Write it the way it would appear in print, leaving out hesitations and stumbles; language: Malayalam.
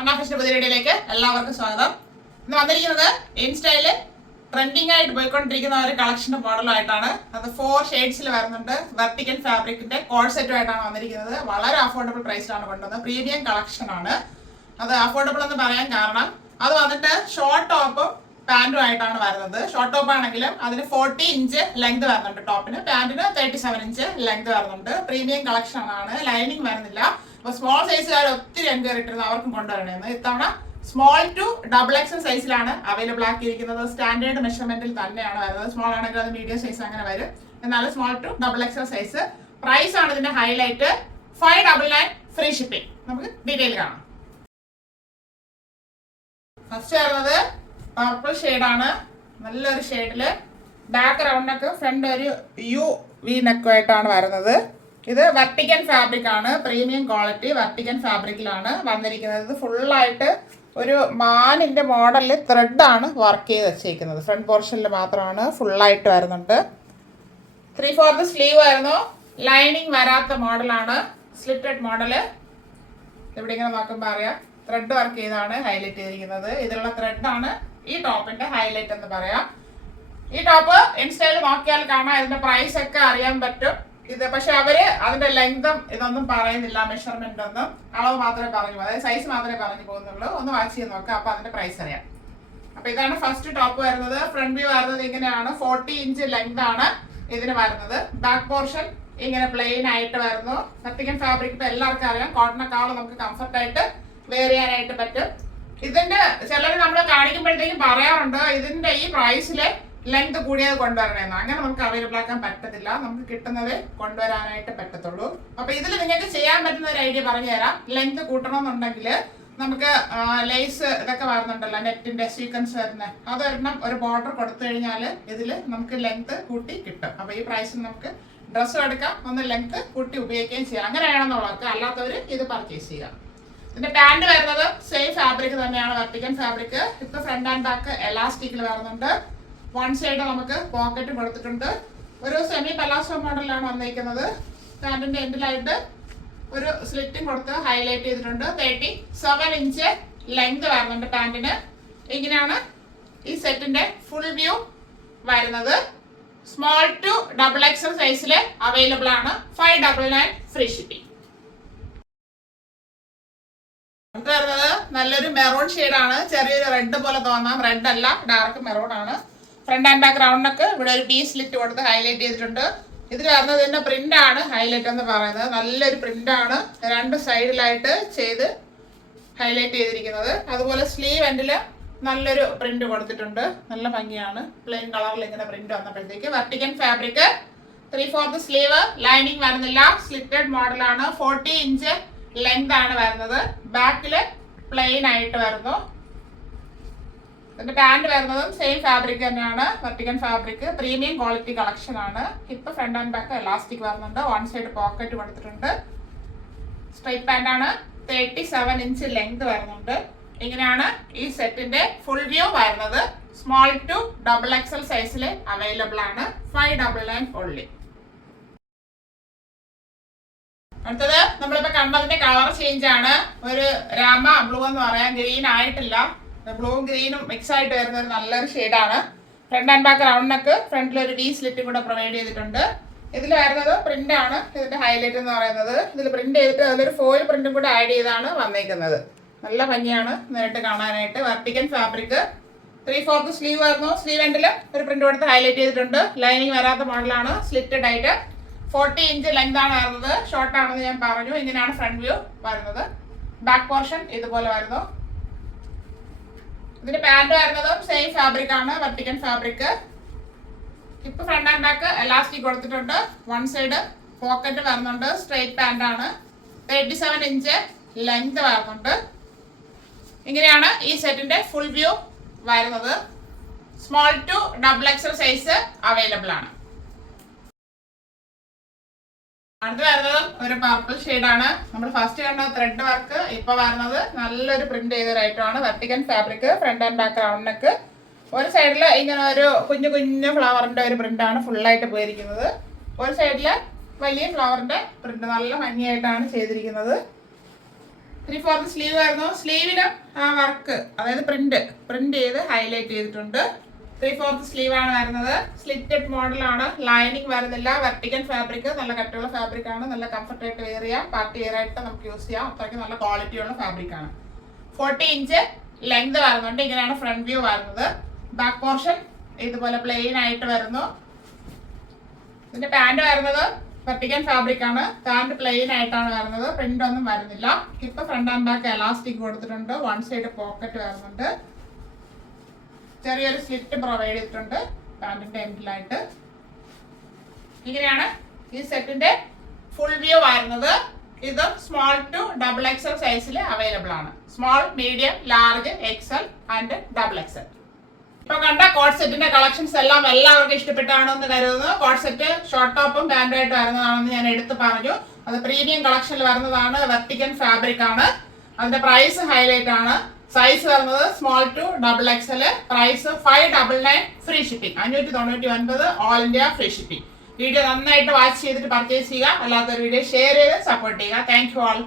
അണ്ണാഫിഷിന്റെ പുതിയ വീഡിയോയിലേക്ക് എല്ലാവർക്കും സ്വാഗതം. ഇന്ന് വന്നിരിക്കുന്നത് ഇൻസ്റ്റയില് ട്രെൻഡിങ് ആയിട്ട് പോയിക്കൊണ്ടിരിക്കുന്ന ഒരു കളക്ഷൻ മോഡലായിട്ടാണ്. അത് 4 ഷെയ്ഡ്സിൽ വരുന്നുണ്ട്. വെർട്ടിക്കൽ ഫാബ്രിക്കിന്റെ കോൺസെപ്റ്റുമായിട്ടാണ് വന്നിരിക്കുന്നത്. വളരെ അഫോർഡബിൾ പ്രൈസിലാണ് കൊണ്ടുവന്നത്. പ്രീമിയം കളക്ഷൻ ആണ്. അത് അഫോർഡബിൾ എന്ന് പറയാൻ കാരണം അത് വന്നിട്ട് ഷോർട്ട് ടോപ്പും പാന്റും ആയിട്ടാണ് വരുന്നത്. ഷോർട്ട് ടോപ്പ് ആണെങ്കിലും അതിന് 40 ഇഞ്ച് ലെങ്ത് വരുന്നുണ്ട് ടോപ്പിന്, പാന്റിന് 37 ഇഞ്ച് ലെങ്ത് വരുന്നുണ്ട്. പ്രീമിയം കളക്ഷൻ ആണ്. ലൈനിങ് വരുന്നില്ല. അപ്പൊ സ്മോൾ സൈസുകാർ ഒത്തിരി എൻക്വയറി ഇട്ടിരുന്നു, അവർക്കും കൊണ്ടുവരണമെന്ന്. ഇത്തവണ സ്മോൾ ടു ഡബിൾ എക്സൽ സൈസിലാണ് അവൈലബിൾ ആക്കിയിരിക്കുന്നത്. സ്റ്റാൻഡേർഡ് മെഷർമെന്റിൽ തന്നെയാണ് വരുന്നത്. സ്മോൾ ആണെങ്കിൽ അത് മീഡിയം സൈസ് അങ്ങനെ വരും. എന്നാൽ small to double XL size. Price ആണ് ഇതിന്റെ ഹൈലൈറ്റ്. 599 free shipping. നമുക്ക് ഡീറ്റെയിൽ കാണാം. ഫസ്റ്റ് വരുന്നത് പർപ്പിൾ ഷെയ്ഡാണ്. നല്ലൊരു ഷെയ്ഡില് ബാക്ക് റൗണ്ടൊക്കെ ഫ്രണ്ട് ഒരു യു വി നെക്കുമായിട്ടാണ് വരുന്നത്. ഇത് വെർട്ടിക്കൽ ഫാബ്രിക് ആണ്. പ്രീമിയം ക്വാളിറ്റി വെർട്ടിക്കൽ ഫാബ്രിക്കിലാണ് വന്നിരിക്കുന്നത്. ഇത് ഫുള്ളായിട്ട് ഒരു മാനിന്റെ മോഡലിൽ ത്രെഡാണ് വർക്ക് ചെയ്ത് വെച്ചേക്കുന്നത്. ഫ്രണ്ട് പോർഷനിൽ മാത്രമാണ് ഫുള്ളായിട്ട് വരുന്നുണ്ട്. 3/4 സ്ലീവ് ആയിരുന്നു. ലൈനിങ് വരാത്ത മോഡലാണ്. Slitted model. ഇവിടെ ഇങ്ങനെ നോക്കുമ്പോൾ അറിയാം ത്രെഡ് വർക്ക് ചെയ്താണ് ഹൈലൈറ്റ് ചെയ്തിരിക്കുന്നത്. ഇതിലുള്ള ത്രെഡാണ് ഈ ടോപ്പിന്റെ ഹൈലൈറ്റ് എന്ന് പറയാം. ഈ ടോപ്പ് ഇൻസ്റ്റയിൽ നോക്കിയാൽ കാണാം. ഇതിന്റെ പ്രൈസ് ഒക്കെ അറിയാൻ പറ്റും. ഇത് പക്ഷെ അവര് അതിന്റെ ലെങ്തും ഇതൊന്നും പറയുന്നില്ല, മെഷർമെന്റ് ഒന്നും. അളവ് മാത്രമേ പറഞ്ഞു, അതായത് സൈസ് മാത്രമേ പറഞ്ഞു പോകുന്നുള്ളൂ. ഒന്ന് വാച്ച് ചെയ്ത് നോക്കാം, അപ്പൊ അതിന്റെ പ്രൈസ് അറിയാം. അപ്പൊ ഇതാണ് ഫസ്റ്റ് ടോപ്പ് വരുന്നത്. ഫ്രണ്ട് വ്യൂ വരുന്നത് ഇങ്ങനെയാണ്. 40 ഇഞ്ച് ലെങ്ത് ആണ് ഇതിന് വരുന്നത്. ബാക്ക് പോർഷൻ ഇങ്ങനെ പ്ലെയിൻ ആയിട്ട് വരുന്നു. വെർട്ടിക്കൽ ഫാബ്രിക് ഇപ്പൊ എല്ലാവർക്കും അറിയാം. കോട്ടണക്കാളും നമുക്ക് കംഫർട്ട് ആയിട്ട് വെയർ ചെയ്യാനായിട്ട് പറ്റും. ഇതിന്റെ ചിലർ നമ്മൾ കാണിക്കുമ്പോഴത്തേക്കും പറയാറുണ്ട് ഇതിന്റെ ഈ പ്രൈസില് ലെങ്ത് കൂടിയത് കൊണ്ടുവരണമെന്ന്. അങ്ങനെ നമുക്ക് അവൈലബിൾ ആക്കാൻ പറ്റത്തില്ല. നമുക്ക് കിട്ടുന്നത് കൊണ്ടുവരാനായിട്ട് പറ്റത്തുള്ളൂ. അപ്പൊ ഇതിൽ നിങ്ങൾക്ക് ചെയ്യാൻ പറ്റുന്ന ഒരു ഐഡിയ പറഞ്ഞു തരാം. ലെങ്ത് കൂട്ടണമെന്നുണ്ടെങ്കിൽ നമുക്ക് ലേസ് ഇതൊക്കെ വരുന്നുണ്ടല്ലോ, നെറ്റിന്റെ സീക്വൻസ് വരുന്നത്, അതൊരെണ്ണം ഒരു ബോർഡർ കൊടുത്തു കഴിഞ്ഞാൽ ഇതിൽ നമുക്ക് ലെങ്ത് കൂട്ടി കിട്ടും. അപ്പൊ ഈ പ്രൈസിൽ നമുക്ക് ഡ്രസ്സും എടുക്കാം, ഒന്ന് ലെങ്ത് കൂട്ടി ഉപയോഗിക്കുകയും ചെയ്യാം. അങ്ങനെ വേണമെന്നുള്ളവർക്ക്. അല്ലാത്തവർ ഇത് പർച്ചേസ് ചെയ്യാം. ഇതിന്റെ പാന്റ് വരുന്നത് സെയിം ഫാബ്രിക് തന്നെയാണ്, വെർട്ടിക്കൽ ഫാബ്രിക്. ഇപ്പൊ ഫ്രണ്ട് ആൻഡ് ബാക്ക് എലാസ്റ്റിക്കിൽ വരുന്നുണ്ട്. വൺ സൈഡ് നമുക്ക് പോക്കറ്റ് കൊടുത്തിട്ടുണ്ട്. ഒരു സെമി പലാസോ മോഡലാണ് വന്നിരിക്കുന്നത്. പാന്റിന്റെ എൻഡിലായിട്ട് ഒരു സ്ലിറ്റും കൊടുത്ത് ഹൈലൈറ്റ് ചെയ്തിട്ടുണ്ട്. 37 ഇഞ്ച് ലെങ്ത് വരുന്നുണ്ട് പാന്റിന്. ഇങ്ങനെയാണ് ഈ സെറ്റിന്റെ ഫുൾ വ്യൂ വരുന്നത്. സ്മോൾ ടു ഡബിൾ എക്സൽ സൈസിൽ അവൈലബിൾ ആണ്. 599 ഫ്രീ ഷിപ്പിംഗ്. നമുക്ക് വരുന്നത് നല്ലൊരു മെറൂൺ ഷെയ്ഡാണ്. ചെറിയൊരു റെഡ് പോലെ തോന്നാം. റെഡ് അല്ല, ഡാർക്ക് മെറൂൺ ആണ്. ഫ്രണ്ട് ആൻഡ് ബാക്ക് റൗണ്ടൊക്കെ ഇവിടെ ഒരു പീ സ്ലിറ്റ് കൊടുത്ത് ഹൈലൈറ്റ് ചെയ്തിട്ടുണ്ട്. ഇതിൽ വരുന്നത് ഇതിന്റെ പ്രിന്റ് ആണ് ഹൈലൈറ്റ് എന്ന് പറയുന്നത്. നല്ലൊരു പ്രിന്റ് ആണ് രണ്ട് സൈഡിലായിട്ട് ചെയ്ത് ഹൈലൈറ്റ് ചെയ്തിരിക്കുന്നത്. അതുപോലെ സ്ലീവ് എൻഡില് നല്ലൊരു പ്രിന്റ് കൊടുത്തിട്ടുണ്ട്. നല്ല ഭംഗിയാണ്. പ്ലെയിൻ കളറിൽ ഇങ്ങനെ പ്രിന്റ് വന്നപ്പോഴത്തേക്ക്. Vertical fabric. 3/4 സ്ലീവ്. ലൈനിങ് വരുന്നില്ല. സ്ലിറ്റഡ് മോഡലാണ്. 40 ഇഞ്ച് ലെങ്ത് ആണ് വരുന്നത്. ബാക്കില് പ്ലെയിൻ ആയിട്ട് വരുന്നു. ഇതിന്റെ പാന്റ് വരുന്നതും സെയിം ഫാബ്രിക് തന്നെയാണ്. Vertical fabric. Premium quality collection ആണ്. ഇപ്പൊ ഫ്രണ്ട് ആൻഡ് ബാക്ക് എലാസ്റ്റിക് വരുന്നുണ്ട്. വൺ സൈഡ് പോക്കറ്റ് കൊടുത്തിട്ടുണ്ട്. സ്ട്രൈറ്റ് പാന്റ് ആണ്. 37 ഇഞ്ച് ലെങ്ത് വരുന്നുണ്ട്. ഇങ്ങനെയാണ് ഈ സെറ്റിന്റെ ഫുൾ വ്യൂ വരുന്നത്. സ്മോൾ ടു ഡബിൾ എക്സൽ സൈസിൽ അവൈലബിൾ ആണ്. 599 ഓൺലി. അടുത്തത് നമ്മളിപ്പോ കണ്ടതിന്റെ കളർ ചേഞ്ച് ആണ്. ഒരു രാമ ബ്ലൂ എന്ന് പറയാം. ഗ്രീൻ ആയിട്ടില്ല. ബ്ലൂവും ഗ്രീനും മിക്സ് ആയിട്ട് വരുന്ന ഒരു നല്ലൊരു ഷെയ്ഡാണ്. ഫ്രണ്ട് ആൻഡ് ബാക്ക് റൗണ്ടിനൊക്കെ ഫ്രണ്ടിൽ ഒരു വി സ്ലിറ്റും കൂടെ പ്രൊവൈഡ് ചെയ്തിട്ടുണ്ട്. ഇതിൽ വരുന്നത് പ്രിന്റ് ആണ് ഇതിന്റെ ഹൈലൈറ്റ് എന്ന് പറയുന്നത്. ഇതിൽ പ്രിന്റ് ചെയ്തിട്ട് അതിലൊരു ഫോയിൽ പ്രിന്റും കൂടെ ആഡ് ചെയ്താണ് വന്നേക്കുന്നത്. നല്ല ഭംഗിയാണ് നേരിട്ട് കാണാനായിട്ട്. Vertical fabric. 3/4 സ്ലീവ് വരുന്നു. സ്ലീവ് എൻഡിൽ ഒരു പ്രിന്റ് കൊടുത്ത് ഹൈലൈറ്റ് ചെയ്തിട്ടുണ്ട്. ലൈനിങ് വരാത്ത മോഡലാണ്. സ്ലിറ്റഡ് ആയിട്ട് 40 ഇഞ്ച് ലെങ്ത് ആണ് വരുന്നത്. ഷോർട്ട് ആണെന്ന് ഞാൻ പറഞ്ഞു. ഇങ്ങനെയാണ് ഫ്രണ്ട് വ്യൂ വരുന്നത്. ബാക്ക് പോർഷൻ ഇതുപോലെ വരുന്നു. ഇതിന്റെ പാന്റ് വരുന്നതും സെയിം ഫാബ്രിക് ആണ്. Vertical fabric. ഇപ്പൊ ഫ്രണ്ട് ആൻഡ് ബാക്ക് എലാസ്റ്റിക് കൊടുത്തിട്ടുണ്ട്. വൺ സൈഡ് പോക്കറ്റ് വരുന്നുണ്ട്. സ്ട്രൈറ്റ് പാന്റ് ആണ്. 37 ഇഞ്ച് ലെങ്ത് വരുന്നുണ്ട്. ഇങ്ങനെയാണ് ഈ സെറ്റിന്റെ ഫുൾ വ്യൂ വരുന്നത്. Small to double XL size available ആണ്. അടുത്ത് വരുന്നതും ഒരു പർപ്പിൾ ഷെയ്ഡാണ്. നമ്മൾ ഫസ്റ്റ് കണ്ട ത്രെഡ് വർക്ക് ഇപ്പൊ വരുന്നത് നല്ലൊരു പ്രിന്റ് ചെയ്തൊരു ഐറ്റമാണ്. Vertical fabric. Front and back റൗണ്ടിനൊക്കെ ഒരു സൈഡിൽ ഇങ്ങനെ ഒരു കുഞ്ഞു കുഞ്ഞു ഫ്ലവറിന്റെ ഒരു പ്രിന്റാണ് ഫുള്ളായിട്ട് പോയിരിക്കുന്നത്. ഒരു സൈഡില് വലിയ ഫ്ലവറിന്റെ പ്രിന്റ് നല്ല ഭംഗിയായിട്ടാണ് ചെയ്തിരിക്കുന്നത്. 3/4 സ്ലീവ് ആയിരുന്നു. സ്ലീവിന് ആ വർക്ക് അതായത് പ്രിന്റ് ചെയ്ത് ഹൈലൈറ്റ് ചെയ്തിട്ടുണ്ട്. 3/4 സ്ലീവ് ആണ് വരുന്നത്. സ്ലിറ്റഡ് മോഡലാണ്. ലൈനിങ് വരുന്നില്ല. വെർട്ടിക്കൽ ഫാബ്രിക്, നല്ല കട്ടിയുള്ള ഫാബ്രിക് ആണ്. നല്ല കംഫർട്ട് ആയിട്ട് വെയർ ചെയ്യാം. പാർട്ടി വെയർ ആയിട്ട് നമുക്ക് യൂസ് ചെയ്യാം. അത്രയ്ക്ക് നല്ല ക്വാളിറ്റി ഉള്ള ഫാബ്രിക് ആണ്. 40 ഇഞ്ച് ലെങ്ത് വരുന്നുണ്ട്. ഇങ്ങനെയാണ് ഫ്രണ്ട് വ്യൂ വരുന്നത്. ബാക്ക് പോർഷൻ ഇതുപോലെ പ്ലെയിൻ ആയിട്ട് വരുന്നു. ഇതിന്റെ പാന്റ് വരുന്നത് വെർട്ടിക്കൽ ഫാബ്രിക് ആണ്. പാന്റ് പ്ലെയിൻ ആയിട്ടാണ് വരുന്നത്. പ്രിന്റ് ഒന്നും വരുന്നില്ല. ഇപ്പൊ ഫ്രണ്ട് ആൻഡ് ബാക്ക് എലാസ്റ്റിക് കൊടുത്തിട്ടുണ്ട്. വൺ സൈഡ് പോക്കറ്റ് വരുന്നുണ്ട്. ചെറിയൊരു സ്ലിറ്റ് പ്രൊവൈഡ് ചെയ്തിട്ടുണ്ട് പാന്റിന്റെ എൻഡിലായിട്ട്. ഇങ്ങനെയാണ് ഈ സെറ്റിന്റെ ഫുൾ വ്യൂ വരുന്നത്. ഇത് സ്മോൾ ടു XXL സൈസിൽ അവൈലബിൾ ആണ്. Small, medium, large, XL and XXL. ഇപ്പൊ കണ്ട കോട്ട് സെറ്റിന്റെ കളക്ഷൻസ് എല്ലാം എല്ലാവർക്കും ഇഷ്ടപ്പെട്ടാണെന്ന് കരുതുന്നു. കോട്ട് സെറ്റ് ഷോർട്ട് ടോപ്പും പാന്റായിട്ട് വരുന്നതാണെന്ന് ഞാൻ എടുത്തു പറഞ്ഞു. അത് പ്രീമിയം കളക്ഷനിൽ വരുന്നതാണ്. വെർട്ടിക്കൽ ഫാബ്രിക് ആണ്. അതിന്റെ പ്രൈസ് ഹൈലൈറ്റ് ആണ്. സൈസ് വരുന്നത് small to XXL. Price 599 free shipping. 599 all India free shipping. Video നന്നായിട്ട് വാച്ച് ചെയ്തിട്ട് പർച്ചേസ് ചെയ്യുക. അല്ലാത്തൊരു വീഡിയോ ഷെയർ ചെയ്ത് സപ്പോർട്ട് ചെയ്യുക. Thank you all.